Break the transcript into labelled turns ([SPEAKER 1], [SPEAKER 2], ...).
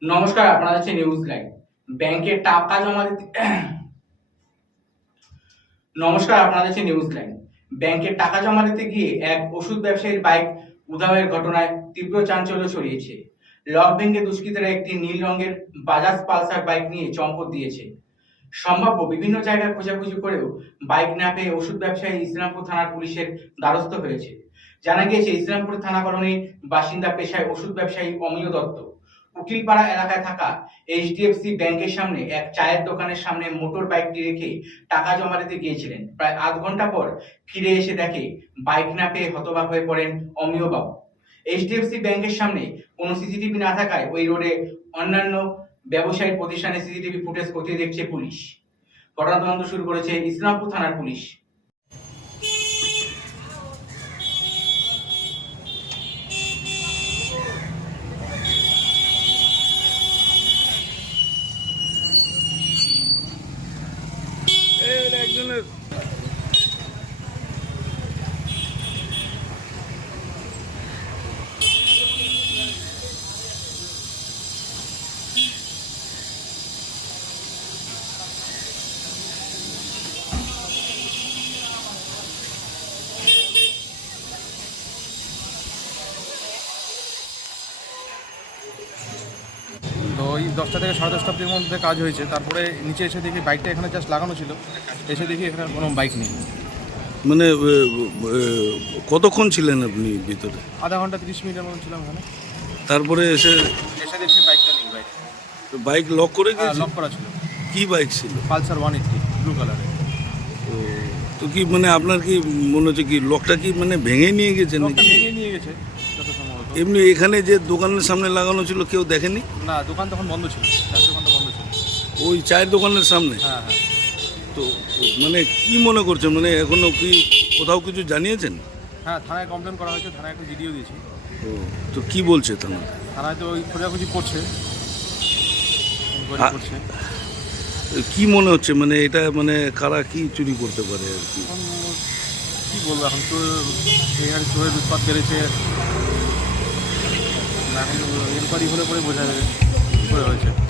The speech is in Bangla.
[SPEAKER 1] নমস্কার, আপনারা দেখছেন নিউজ লাইভ। ব্যাংকে টাকা জমা দিতে নমস্কার, আপনারা দেখছেন নিউজ লাইভ। ব্যাংকে টাকা জমা দিতে গিয়ে এক ওষুধ ব্যবসায়ীর বাইক উধাওয়ের ঘটনায় তীব্র চাঞ্চল্য ছড়িয়েছে। লক ভেঙে দুষ্কৃতীরা একটি নীল রঙের বাজাজ পালসার বাইক নিয়ে চম্পট দিয়েছে। সম্ভাব্য বিভিন্ন জায়গায় খোঁজাখুঁজি করেও বাইক না পেয়ে ওষুধ ব্যবসায়ী ইসলামপুর থানার পুলিশের দ্বারস্থ হয়েছে। জানা গিয়েছে, ইসলামপুর থানা কলোনির বাসিন্দা পেশায় ওষুধ ব্যবসায়ী অমিয় দত্ত উকিলপাড়া এলাকায় থাকা এইচডিএফসি ব্যাংকের সামনে এক চায়ের দোকানের সামনে মোটর বাইকটি রেখে টাকা জমা দিতে গিয়েছিলেন। প্রায় আধ ঘন্টা পর ফিরে এসে দেখে বাইক না পেয়ে হতবাক হয়ে পড়েন অমিয় বাবু। এইচডিএফসি ব্যাংকের সামনে কোনো সিসিটিভি না থাকায় ওই রোডে অন্যান্য ব্যবসায়ী প্রতিষ্ঠানে সিসিটিভি ফুটেজ খতিয়ে দেখছে পুলিশ। ঘটনা তদন্ত শুরু করেছে ইসলামপুর থানার পুলিশ।
[SPEAKER 2] একজনের তো ওই 10টা থেকে 10:30 অব্দির মধ্যে কাজ হয়েছে। তারপরে নিচে এসে দেখি বাইকটা এখানে জাস্ট লাগানো ছিল, এসে দেখি এখানে কোনো বাইক নেই।
[SPEAKER 3] মানে কতক্ষণ ছিলেন আপনি ভিতরে?
[SPEAKER 2] আধা ঘন্টা 30 মিনিটের মতো ছিলাম এখানে।
[SPEAKER 3] তারপরে এসে
[SPEAKER 2] দেখি বাইকটা নেই।
[SPEAKER 3] বাইক লক করে গিয়েছে?
[SPEAKER 2] লক করা ছিল।
[SPEAKER 3] কি বাইক ছিল?
[SPEAKER 2] পালসার 180 ব্লু কালারের।
[SPEAKER 3] তো কি মানে আপনার কি মনে হচ্ছে কি লকটা কি মানে ভেঙে নিয়ে গেছে
[SPEAKER 2] লকটা
[SPEAKER 3] নাকি?
[SPEAKER 2] ভেঙে নিয়ে গেছে যত সম্ভবত।
[SPEAKER 3] এমনি এখানে যে দোকানের সামনে লাগানো ছিল কেউ দেখেনি?
[SPEAKER 2] না, দোকান তখন বন্ধ ছিল, চায়ের দোকানটা বন্ধ ছিল।
[SPEAKER 3] ওই চায়ের দোকানের সামনে?
[SPEAKER 2] হ্যাঁ হ্যাঁ।
[SPEAKER 3] তো মানে কি মনে করছেন, মানে এখনো কি কোথাও কিছু জানিয়েছেন?
[SPEAKER 2] হ্যাঁ, থানায় কমপ্লেন করা হয়েছে, থানায় একটা জিডিও দিয়েছি।
[SPEAKER 3] তো কি বলছে থানা?
[SPEAKER 2] থানায় তো ওই খোঁজাখুঁজি করছে।
[SPEAKER 3] কি মনে হচ্ছে মানে এটা মানে কারা কি চুরি করতে পারে আর কি?
[SPEAKER 2] এখন কী বলবো, এখন তো এই হারে চোরের উৎপাত বেড়েছে। এখন এনকোয়ারি হলে পরে বোঝা যাবে কী করে হয়েছে।